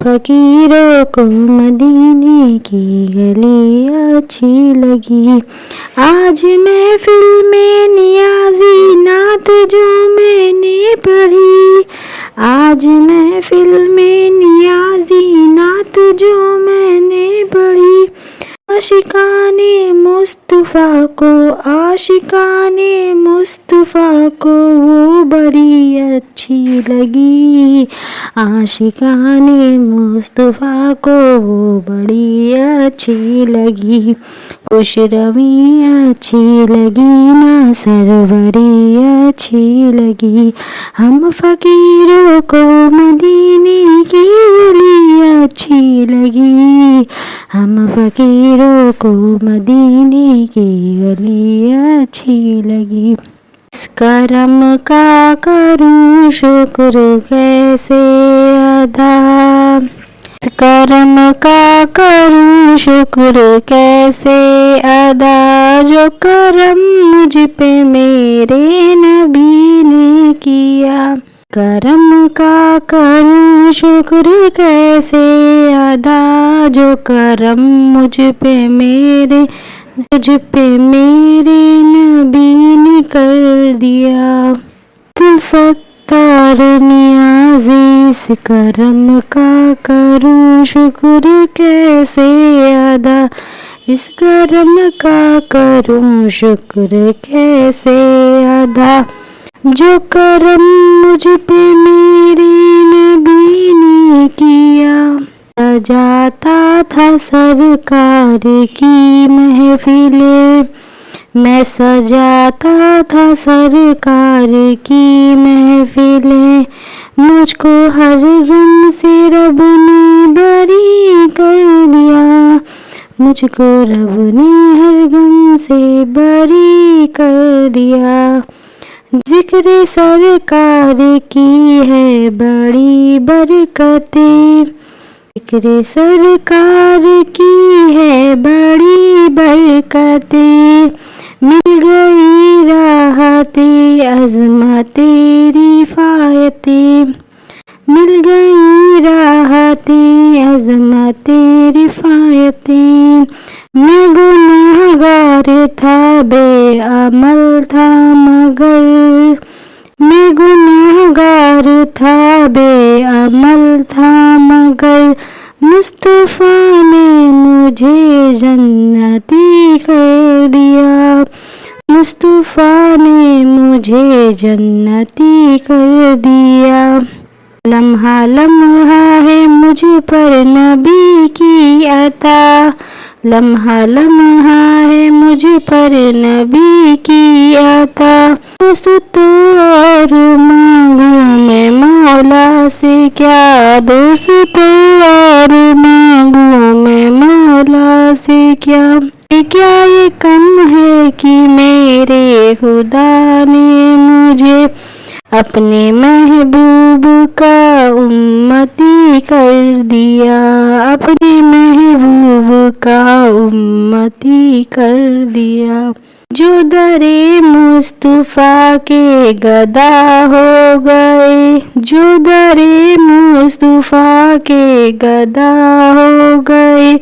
فقیروں کو مدینے کی گلی اچھی لگی۔ آج محفل میں نیازی نعت جو میں نے پڑھی، آج محفل میں نیازی نعت جو میں نے پڑھی، عاشقان مصطفیٰ کو، عاشقان مصطفیٰ کو وہ بڑی اچھی لگی، عاشقان مصطفیٰ کو وہ بڑی اچھی لگی، خوش روی اچھی لگی نا سروری اچھی لگی، ہم فقیروں کو مدینے کی گلی اچھی لگی، ہم فقیروں کو مدینے کی گلی اچھی لگی۔ اس کرم کا کروں شکر کیسے ادا، اس کرم کا کروں شکر کیسے ادا، جو کرم مجھ پہ میرے نبی نے کیا، کرم کا کروں شکر کیسے ادا، جو کرم مجھ پہ میرے نبی نے کر دیا، دل ستار نیازی، اس کرم کا کروں شکر کیسے ادا، اس کرم کا کروں شکر کیسے ادا، جو کرم مجھ پہ میرے نبی نے کیا، سجاتا تھا سرکار کی محفلیں، میں سجاتا تھا سرکار کی محفلیں، مجھ کو ہر غم سے رب نے بری کر دیا، مجھ کو رب نے ہر غم سے بری کر دیا، ذکر سرکار کی ہے بڑی برکتیں، ذکر سرکار کی ہے بڑی برکتیں، مل گئی راحت عظمت رفایتیں، مل گئی راحت عظمت رفایتیں، میں گنہگار تھا بے عمل تھا مگر، میں گنہگار تھا بے عمل تھا مگر، مصطفیٰ نے مجھے جنتی کر دیا، مصطفیٰ نے مجھے جنتی کر دیا، لمحہ لمحہ ہے مجھ پر نبی کی عطا، لمحہ لمحہ ہے مجھ پر نبی کی عطا، دوست اور مانگوں میں مولا سے کیا، دوست اور مانگوں میں مولا سے کیا، کیا یہ کم ہے کہ میرے خدا نے مجھے اپنے محبوب کا امتی کر دیا، اپنے محبوب کا امتی کر دیا، جو در مصطفیٰ کے گدا ہو گئے، جو در مصطفیٰ کے گدا ہو گئے،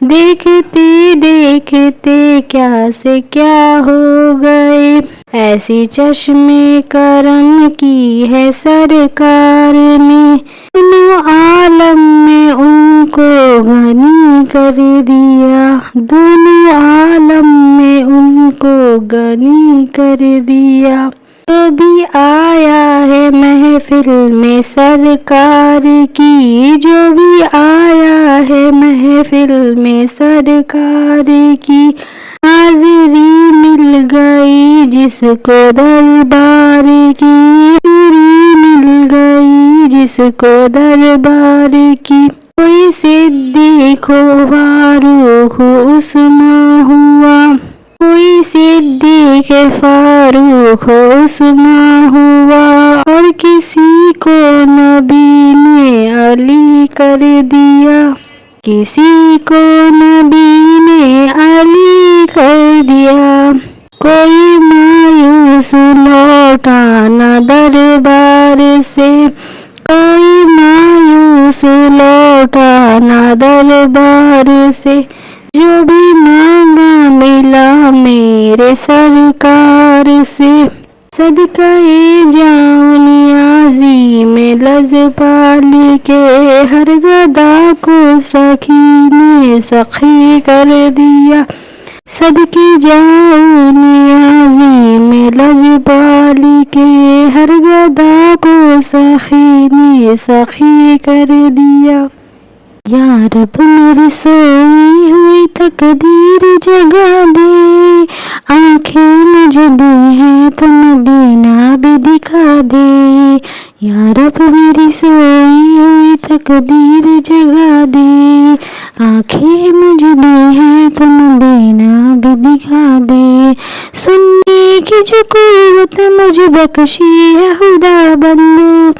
دیکھتے دیکھتے کیا سے کیا ہو گئے، ایسی چشم کرم کی ہے سرکار نے، دونوں عالم میں ان کو غنی کر دیا، دونوں عالم میں ان کو غنی کر دیا، جو بھی آیا ہے محفل میں سرکار کی، جو بھی آیا ہے محفل میں سرکار کی، حاضری مل گئی جس کو دربار کی، حاضری مل گئی جس کو دربار کی، کوئی صدیق و فاروق عثمان ہوا، کوئی صدیق فاروق عثمان ہوا، اور کسی کو نبی نے علی کر دیا، کسی کو نبی نے علی کر دیا، کوئی مایوس لوٹا نہ دربار سے، کوئی مایوس لوٹا بھی مانگا ملا میرے سرکار سے، صدقہ جاؤں نیازی میں لجپال کے، ہر گدا کو سخی نے سخی کر دیا، صدقے جاؤں نیازی میں لجپال کے، ہر گدا کو سخی نے سخی کر دیا۔ یا رب میری سوئی ہوئی تقدیر جگا دے، آنکھیں مجھے دی ہیں تو مدینہ بھی دکھا دے، یا رب میری سوئی ہوئی تقدیر جگا دے، آنکھیں مجھے دی ہیں تو مدینہ بھی دکھا دے، سننے کی جو قوت مجھے بخشی ہے خدا بندو،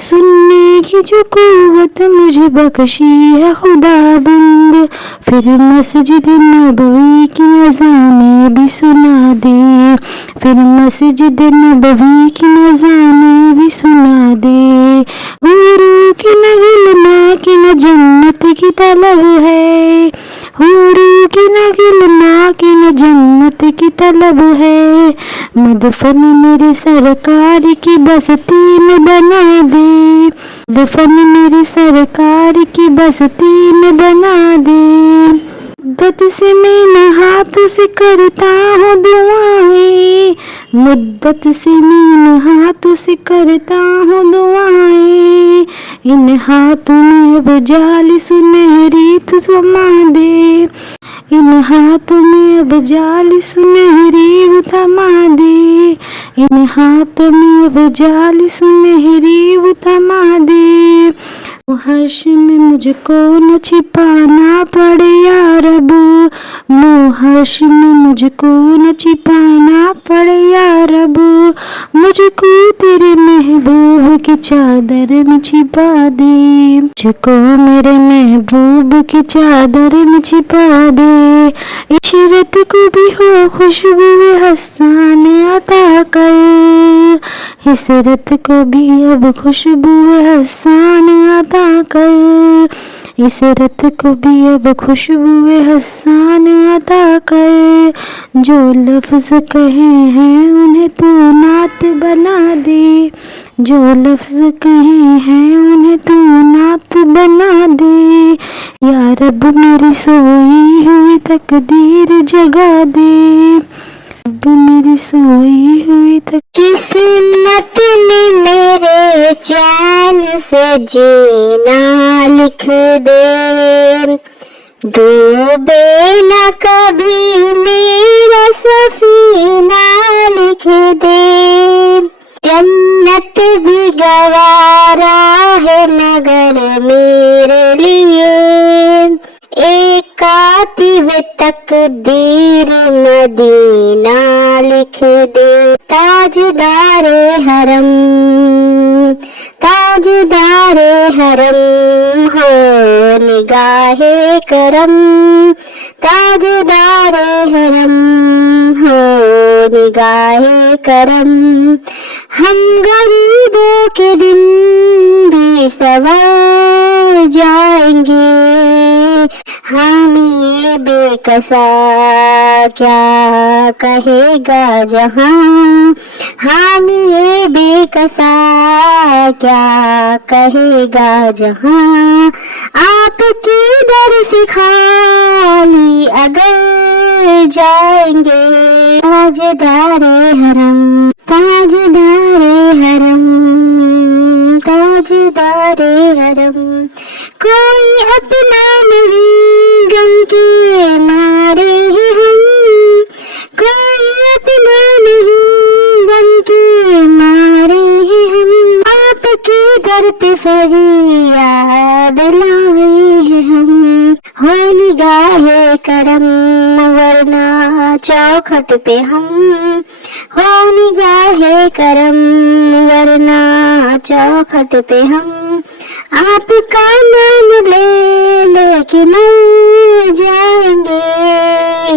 سننے کی جو قوت مجھے بخشی ہے خدا بند، پھر مسجد نبوی کی اذانیں بھی سنا دے، پھر مسجد نبوی کی اذانیں بھی سنا دے، حوروں کی نہ غلما کی نہ جنت کی طلب ہے، حوروں کی نہ غلما کی نہ جنت کی طلب ہے، مدفن میرے سرکار کی بستی میں بنا دے، دفن میری سرکار کی بستی میں بنا دے، مدت سے میں ہاتھوں سے کرتا ہوں دعائیں، مدت سے میں ہاتھوں سے کرتا ہوں دعائیں، ان ہاتھوں میں اب جال سنہری تو تھما دے، ان ہاتھوں میں اب جال سنہری وہ تھما دے، ان ہاتھوں میں اب جال سنہری وہ تھما دے، وہ حرش میں مجھ کو نہ چھپانا پڑے یا رب، وہ حرش میں مجھ کو نہ چھپانا پڑے یا رب، مجھ کو تیرے محبوب کی چادر میں چھپا دے، مجھ کو میرے محبوب کی چادر میں چھپا دے، عشرت کو بھی ہو خوشبو حسان عطا کر، عشرت کو بھی اب خوشبو حسان عطا کر، عشرت کو بھی اب خوشبو حسان عطا کر، جو لفظ کہے ہیں انہیں تو نعت بنا دے، جو لفظ کہے ہیں انہیں تو نعت بنا دے، یا رب میری سوئی ہوئی تقدیر جگا دے، رب میری سوئی ہوئی قسمت نے میرے چین سے جینا لکھ دے، ڈوبے نہ کبھی میرا سفینہ لکھ دے، جنت بھی گوارا ہے مگر میرے لیے، ایک کاتب تقدیر مدینہ لکھ دے، تاجدار حرم، تاجدار حرم ہو نگاہ کرم، تاجدار حرم ہو نگاہ کرم، ہم غریبوں کے دن بھی سنور جائیں گے، ہم یہ بے کسا کیا کہے گا جہاں، ہم یہ بے کسا کیا کہے گا جہاں، آپ کی در سے خالی اگر جائیں گے، تاجدار حرم، تاجدار حرم، تاجدار حرم، کوئی اپنا نہیں غم کے مارے ہیں ہم، کوئی اپنا نہیں غم کے مارے ہیں ہم، آپ کے در پہ فریاد لائے ہیں ہم، ہو نگاہ کرم ورنہ چوکھٹ پہ ہم، ہو نگاہ کرم ورنہ چوکھٹ پہ ہم، آپ کا نام لے لے کے مر جائیں گے،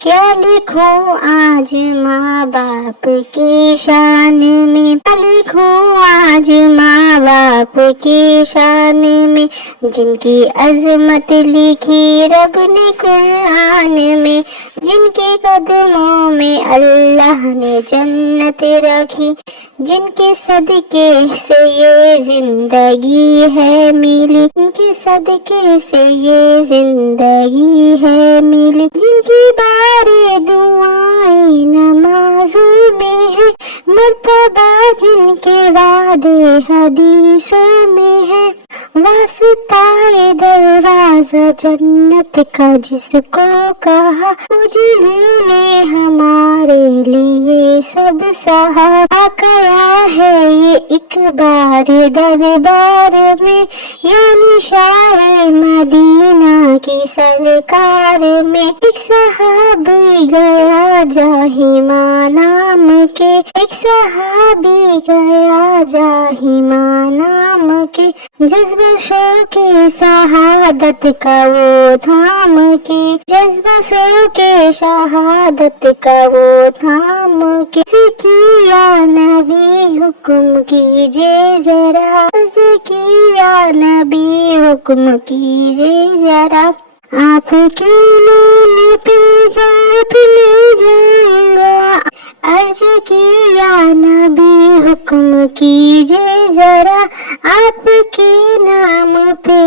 کیا لکھوں آج ماں باپ کی شان میں، کیا لکھوں آج ماں باپ کی شان میں، جن کی عظمت لکھی رب نے قرآن میں، جن کے قدموں میں اللہ نے جنت رکھی، جن کے صدقے سے یہ زندگی ہے ملی، جن کے صدقے سے یہ زندگی ہے ملی، جن کی بارے دعائیں نمازوں میں ہے، مرتبہ جن کے وعدے حدیثوں میں ہے، واسطہ دروازہ جنت کا جس کو کہا، مجرموں نے ہمارے لیے سب سہا، آیا ہے یہ ایک بار دربار میں، یعنی شاہ مدینہ کی سرکار میں، ایک صحابی گیا جاہما نام کے، ایک صحابی گیا جاہما نام کے، جذبہ شوق شہادت کا وہ تھام کے، جذبہ شوق شہادت کا وہ تھام کے، کیا نبی حکم کیجے ذرا، کیا نبی حکم کیجے ذرا، آپ کے نام پہ جنت میں جائیں گا، عرض کیا نبی حکم کیجے ذرا، آپ کے نام پہ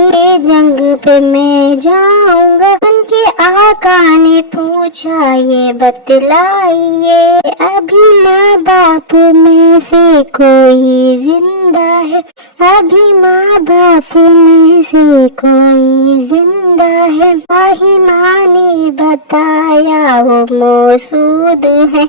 جنگ پہ میں جاؤں گا، ان کے آقا نے پوچھا یہ بتلائیے، ابھی ماں باپ میں سے کوئی زندہ ہے، ابھی ماں باپ میں سے کوئی زندہ ہے، آہی ماں نے بتایا وہ موجود ہے،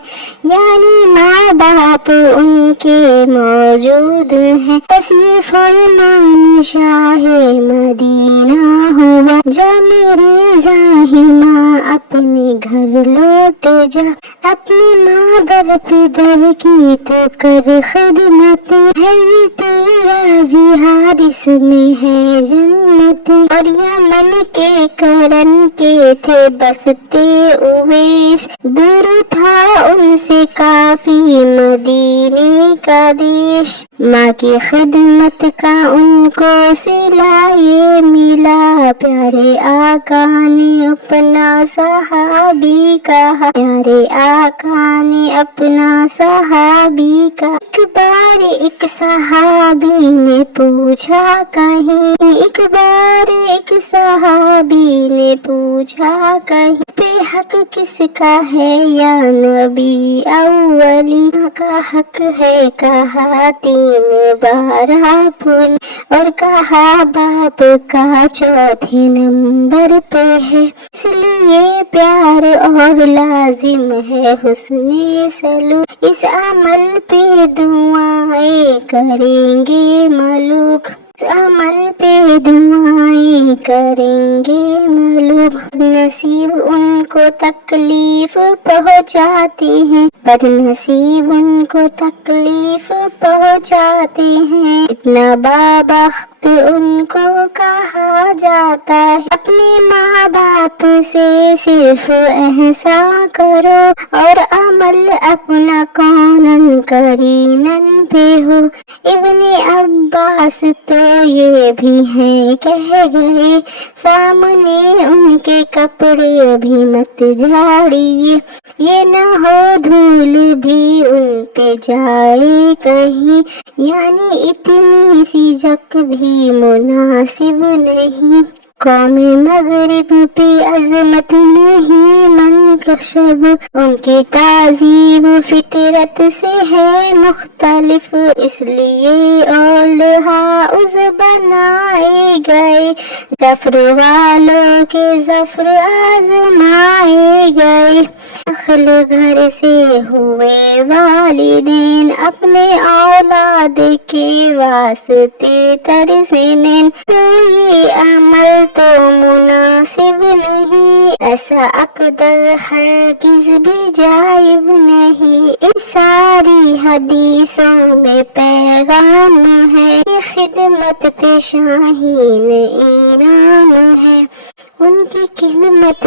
یعنی ماں باپ ان کے موجود ہیں، بس یہ فرمان شاہ مدینہ ہوا، جا میری زاہمہ اپنے گھر لوٹ جا، اپنی ماں در پدر کی تو کر خدمت، ہے یہ تیرا زہار اس میں ہے جنت، اور یمن کے کرن کے تھے بستے اویس، دور تھا ان سے کافی مدینے کا دیش، ماں کی خدمت کا ان کو صلہ یہ ملا، پیارے آقا نے اپنا صحابی کہا، پیارے آقا نے اپنا صحابی کا، ایک بار ایک صحابی نے پوچھا کہیں، ایک بار ایک صحابی نے پوچھا کہیں، پہ حق کس کا ہے یا نبی اولی، کا حق ہے کہا 3 بار آپ نے، اور کہا باپ کا چوتھے نمبر پہ ہے، اس لیے پیار اور لازم ہے حسن سلوک، اس عمل پہ دعائیں کریں گے ملوک، اس عمل پہ دعائیں کریں گے ملوک، نصیب ان کو تکلیف پہنچاتے ہیں، بد نصیب ان کو تکلیف پہنچاتے ہیں، اتنا بابخت ان کو کہا جاتا ہے، اپنے ماں باپ سے صرف احسان کرو، اور عمل اپنا کونن کرینن پہ ہو، ابن عباس تو یہ بھی ہیں کہہ گئے، سامنے ان کے کپڑے بھی مت جھاڑیے، یہ نہ ہو دھول بھی ان پہ جائے کہیں، یعنی اتنی سی جک بھی مناسب نہیں، قوم مغرب پہ عظمت نہیں منکشب، ان کی تہذیب فطرت سے ہے مختلف، اس لیے اولڈ ہاؤس بنائے گئے، ظفر والوں کے ظفر آزمائے گئے، دخل گھر سے ہوئے والدین اپنے اولاد کے واسطے ترسنین، تو یہ عمل تو مناسب نہیں، ایسا اقدر ہرگز بھی جائز نہیں، اس ساری حدیثوں میں پیغام ہے، یہ خدمت پہ شاہین انعام ہے، ان کی خدمت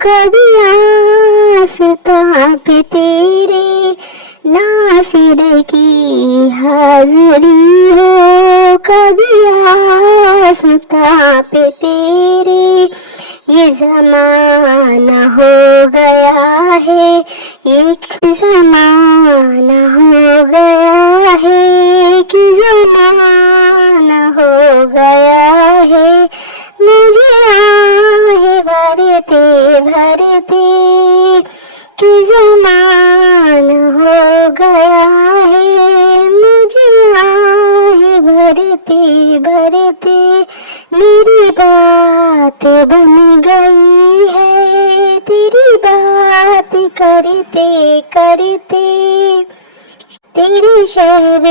کبھی آستاں پہ تیرے ناصر کی حاضری ہو، کبھی آستاں پہ تیرے یہ زمانہ ہو گیا ہے، ایک زمانہ ہو گیا ہے، کہ زمانہ ہو گیا ہے، مجھے آہ بھرتے بھرتے کہ زمانہ ہو گیا ہے، مجھے آہ بھرتے بھرتے میری بات بن گئی ہے، تیری بات کرتے کرتے تیرے شہر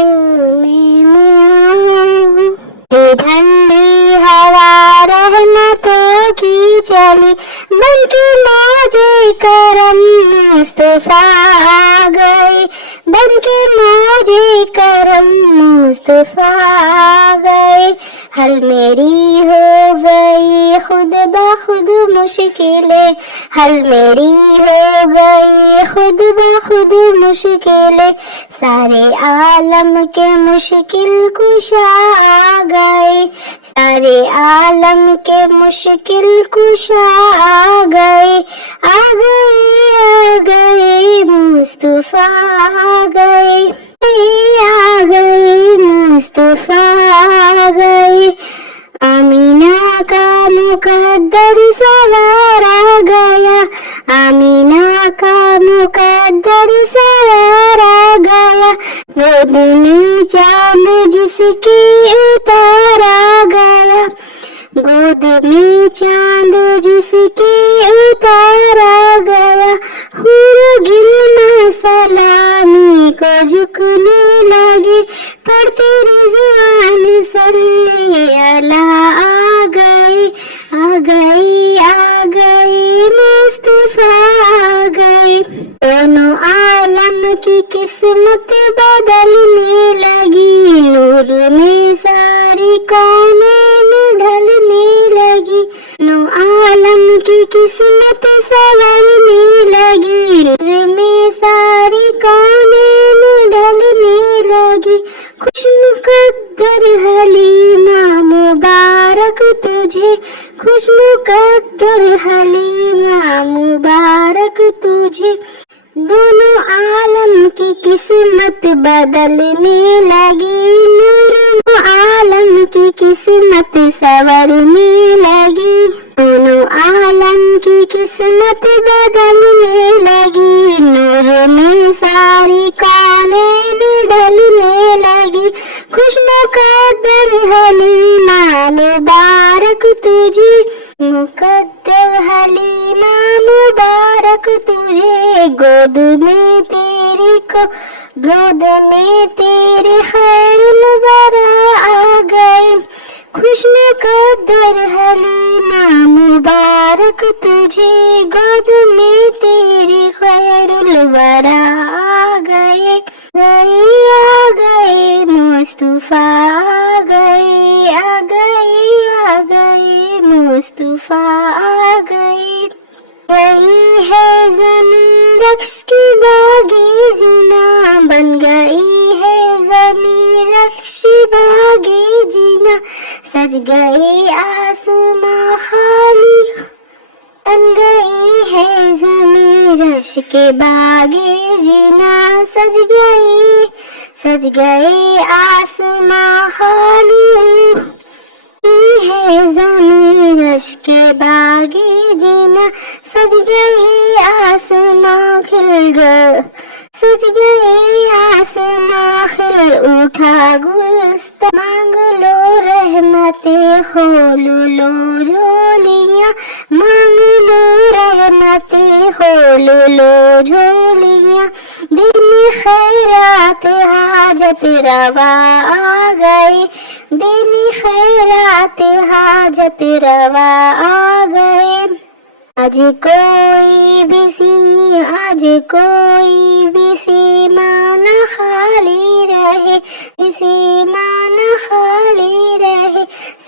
میں آؤں، یہ ٹھنڈی ہوا رحمتوں کی چلی بن کے موجے کرم مصطفیٰ آ گئے، بن کے موجے کرم مصطفیٰ آ گئے، حل میری ہو گئی خود بخود مشکلیں، حل میری ہو گئی خود بخود مشکلیں، سارے عالم کے مشکل کشا آ گئے، سارے عالم کے مشکل کشا آ گئے، آ گئے آ گئے مصطفیٰ آ گئے، آ گئے مصطفیٰ آ گئے، آمینہ کا مقدر سوار آ گیا، آمینہ کا مقدر سوار آ گیا، گود میں چاند جس کی اتار آ گیا، گود میں چاند جس کی اتار آ گیا، حور گرنا سلامی کو جھکنے لگے، پڑھتے رضوان صلی اللہ آ گئے، آ گئے آ گئے مصطفیٰ آ گئے، دونوں عالم کی قسمت بدلنے لگی، نور میں ساری کونین ڈھلنے لگی، دونوں عالم کی قسمت سنورنے لگی، نور میں ساری کونین ڈھلنے لگی، خوش مقدر حلیمہ مبارک تجھے، خوش مقدر حلیمہ مبارک تجھے، دونوں عالم کی قسمت بدلنے لگی، نور عالم کی قسمت سنورنے لگی، دونوں عالم کی قسمت بدلنے لگی، نور میں ساری کونین ڈھلنے لگی، خوش مقدر حلیمہ مبارک تجھے، مقدر حلیمہ مبارک تجھے، گود میں تیری کو گود میں تیرے خیر الورا آ گئے، خوش مقدر حلیمہ مبارک تجھے، گود میں تیرے خیر الورا آ گئے، آ گئے مصطفیٰ آ گئے، آ گئے آ گئے مصطفیٰ آ گئے، گئی ہے زمین رقص کی باغِ زنا، بن گئی ہے زمین رقص باغِ جنا، سج گئے آسماں خالی، بن گئی ہے زمین رقص کے باغِ زنا، سج گئے آسماں خالی، ہے زمین رش کے باغ جنا، سج گئی آسماں کھل گئے، سج گئی آسماں کھل اٹھا گلستاں، مانگ لو رحمتیں کھول لو جھولیاں، مانگ لو رحمتیں کھول لو جھولیاں، دل میں خیرات حاجت روا آ گئے، دل خیرات حاجت روا آ گئے، آج کوئی بھی سیما نہ خالی رہے، سیما نہ خالی رہے،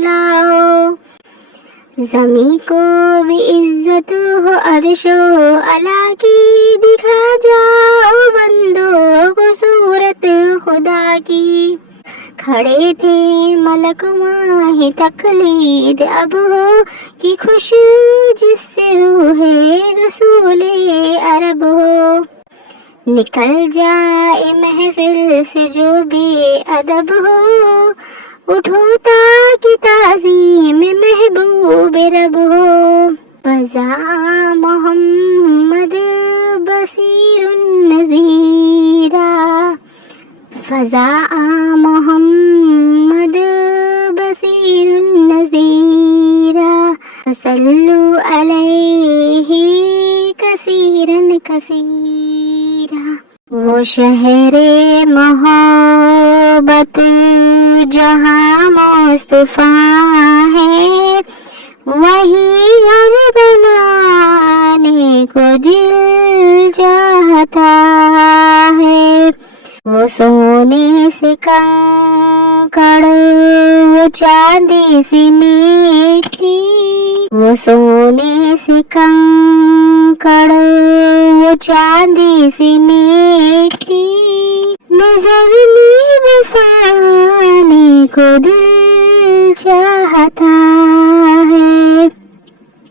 لاؤ. زمیں کو بھی عزت ہو عرش و علا کی، دکھا جاؤ بندوں کو صورت خدا کی. کھڑے تھے ملک ماہ تقلید، اب ہو کہ خوش جس سے روح رسول عرب ہو. نکل جائے محفل سے جو بے ادب ہو، اٹھو تاکہ تعظیم محبوب رب ہو. فضا محمد بصیر نذیرا، فضا محمد بصیر نذیرا، صلو علیہ کثیرا کثیرا. وہ شہر محبت جہاں مصطفیٰ ہے، وہی گھر بنانے کو دل چاہتا ہے. وہ سونے سے کنکڑ، وہ چاندی سی مٹی، وہ سونے سے کنکڑ، وہ چاندی سی مٹی، نظر میں بسانے کو دل چاہتا ہے.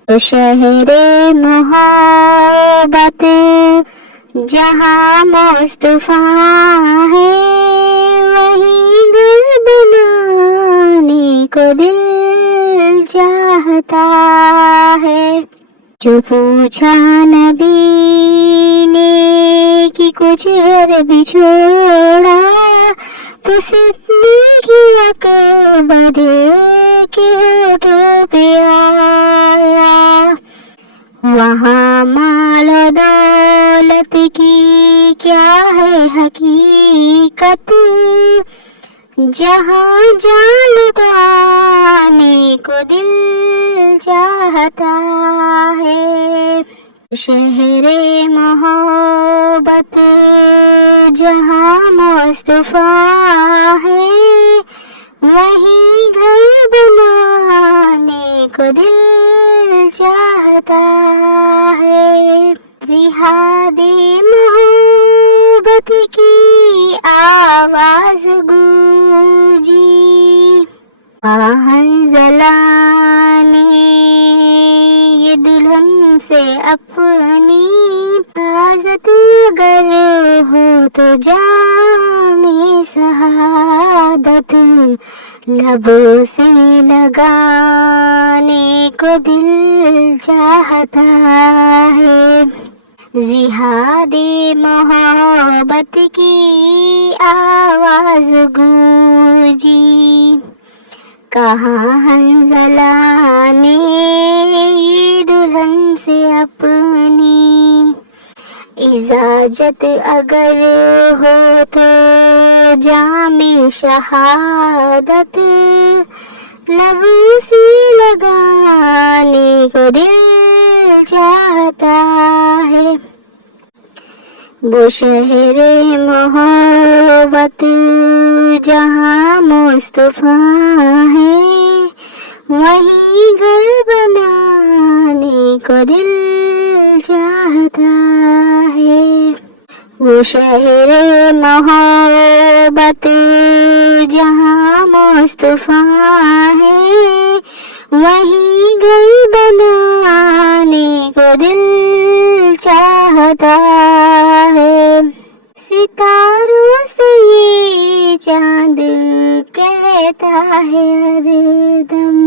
تو شہر محبت جہاں مصطفیٰ ہے، وہی گھر بنانے کو دل چاہتا ہے. جو پوچھا نبی نے کہ کچھ عربی چھوڑا، تو صدیق اکبر کے ہونٹوں پہ آیا. وہاں مال و دولت کی کیا ہے حقیقت، جہاں جان لٹانے کو دل چاہتا ہے. شہر محبت جہاں مصطفیٰ ہے، وہی گھر بنانے کو دل چاہتا ہے. جہاد محبت کی آواز گونجی، حنظلہ نے یہ دلہن سے اپنی حفاظت اگر ہو تو جام شہادت لب سے لگانے کو دل چاہتا ہے. جہاد محبت کی آواز گونجی، کہاں حنظلہ نے یہ دلہن سے اپنی اجازت اگر ہو تو جام شہادت لب سے لگانے کو دل چاہتا ہے. وہ شہر محبت جہاں مصطفیٰ ہے، وہی گھر بنانے کو دل چاہتا ہے. وہ شہر محبت جہاں مصطفیٰ ہے، وہی گھر بنانے کو دل چاہتا ہے. ستاروں سے یہ چاند کہتا ہے ہر دم،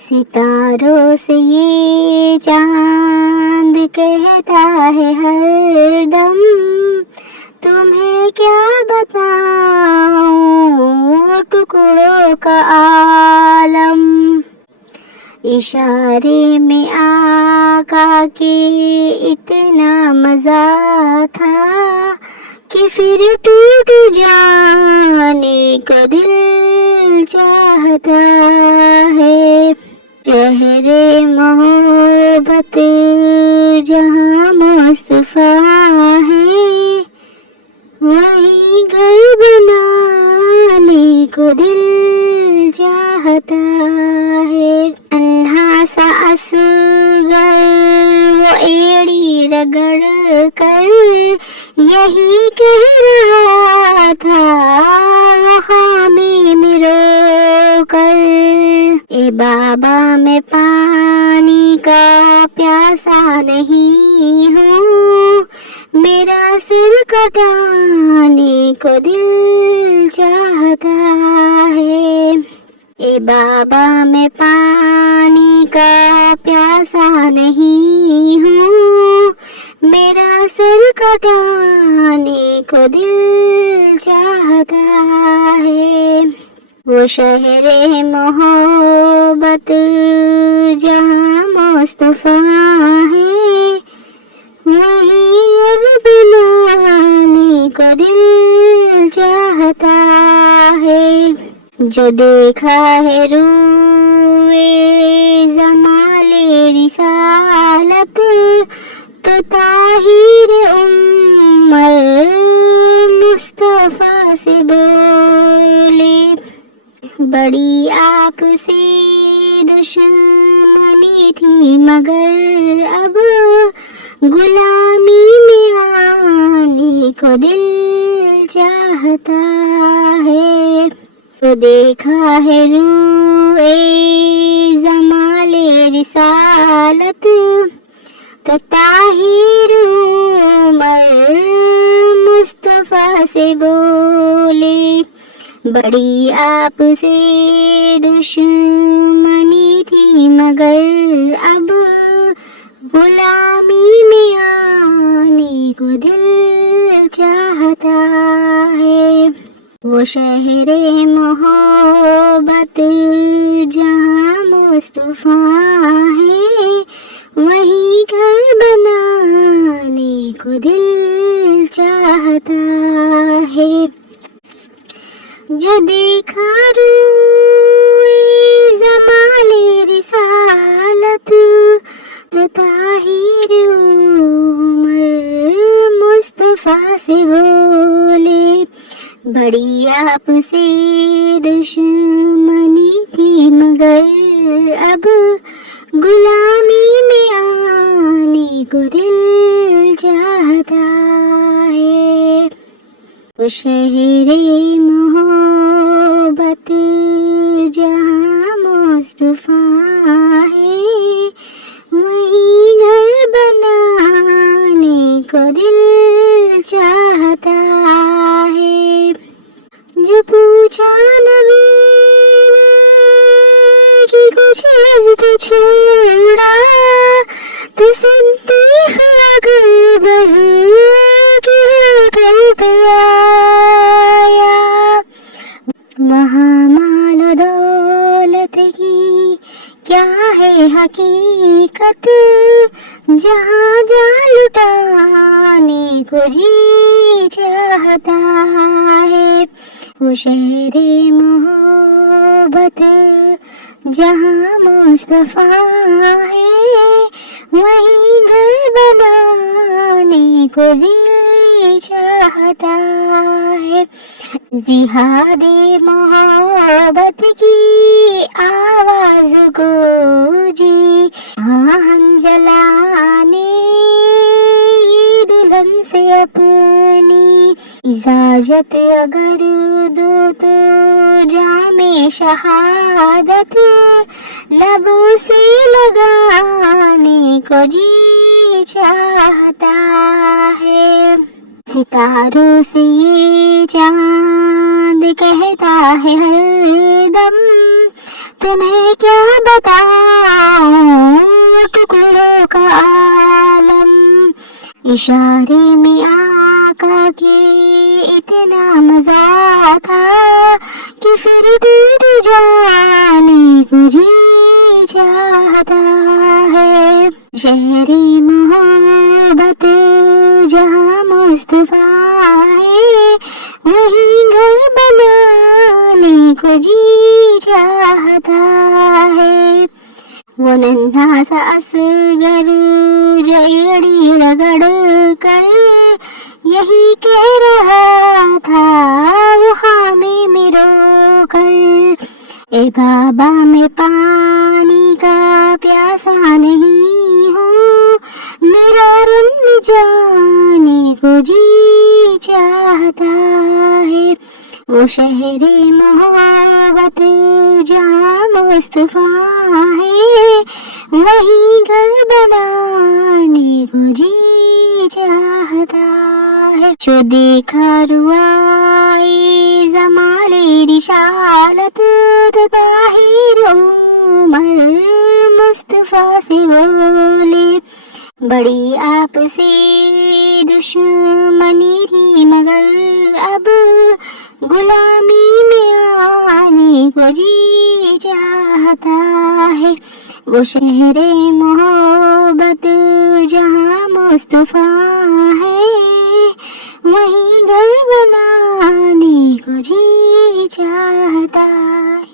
ستاروں سے یہ چاند کہتا ہے ہر دم، تمہیں کیا بتاؤں وہ ٹکڑوں کا عالم. اشارے میں آقا کے اتنا مزہ تھا کہ پھر ٹوٹ جانے کو دل چاہتا ہے. شہر محبت جہاں مصطفیٰ ہے، وہی گھر بنانے کو دل یہی کہہ رہا تھا وہ خامی میں رو کر، اے بابا میں پانی کا پیاسا نہیں ہوں، میرا سر کٹانے کو دل چاہتا ہے، اے بابا میں پانی کا پیاسا نہیں ہوں، میرا سر کٹانے کو دل چاہتا ہے۔ وہ شہر محبت جہاں مصطفیٰ ہے، وہیں عرب لانے کو دل چاہتا ہے۔ جو دیکھا ہے روئے زمال رسالت، تو طاہر عمر مصطفیٰ سے بولے، بڑی آپ سے دشمنی تھی مگر اب غلامی میں آنے کو دل چاہتا ہے۔ تو دیکھا ہے روئے زمال رسالت، تو طاہر عمر مصطفیٰ سے بولے، بڑی آپ سے دشمنی تھی مگر اب غلامی میں آنے کو دل چاہتا ہے۔ وہ شہر محبت جہاں مصطفیٰ ہے، وہیں گھر بنانے کو دل چاہتا ہے۔ جو دیکھا روئے زمال رسالت، تو طاہر عمر مصطفیٰ سے بولے، بڑی آپ سے دشمنی تھی مگر اب غلامی میں آنے کو دل چاہتا ہے۔ وہ شہر محبت جہاں مصطفیٰ ہے، وہیں گھر بنانے کو دل چاہتا ہے۔ جو پوچھا نبی کہ کچھ تو چھوڑا، تو صدیق اکبر کی ہوٹل پہ آیا، وہاں مال و دولت کی کیا ہے حقیقت، جہاں جا لٹانے کو جی چاہتا ہے۔ وہ شہر محبت جہاں مصطفیٰ ہے، وہیں گھر بنانے کو دل چاہتا ہے۔ جہاد محبت کی آواز گونجی، آہن جلانے یہ دلہن سے اپنی، اجازت اگر دو تو جام شہادت لبوں سے لگانے کو جی چاہتا ہے۔ ستاروں سے یہ چاند کہتا ہے ہر دم، تمہیں کیا بتاؤں ٹکڑوں کا عالم، اشارے میں آقا کے اتنا مزہ تھا کہ پھر ٹوٹ جانے کو جی چاہتا ہے۔ شہر محبت جہاں مصطفیٰ ہے، وہیں گھر بنانے کو جی چاہتا ہے۔ وہ ننھا سا اصغر جو ایڑی رگڑ کر یہی کہہ رہا تھا وہ خامی میں رو کر، اے بابا میں پانی کا پیاسا نہیں ہوں، میرا رنگ جانے کو جی چاہتا ہے، وہ شہر محبت جہاں مصطفیٰ ہے، وہی گھر بنانے کو جی چاہتا ہے۔ جو دیکھا روائی زمال رسالت تو طاہر عمر مصطفیٰ سے بولے، بڑی آپ سے دشمنی تھی مگر اب غلامی میں آنے کو جی چاہتا ہے، وہ شہر محبت جہاں مصطفیٰ ہے، وہیں گھر بنانے کو جی چاہتا ہے۔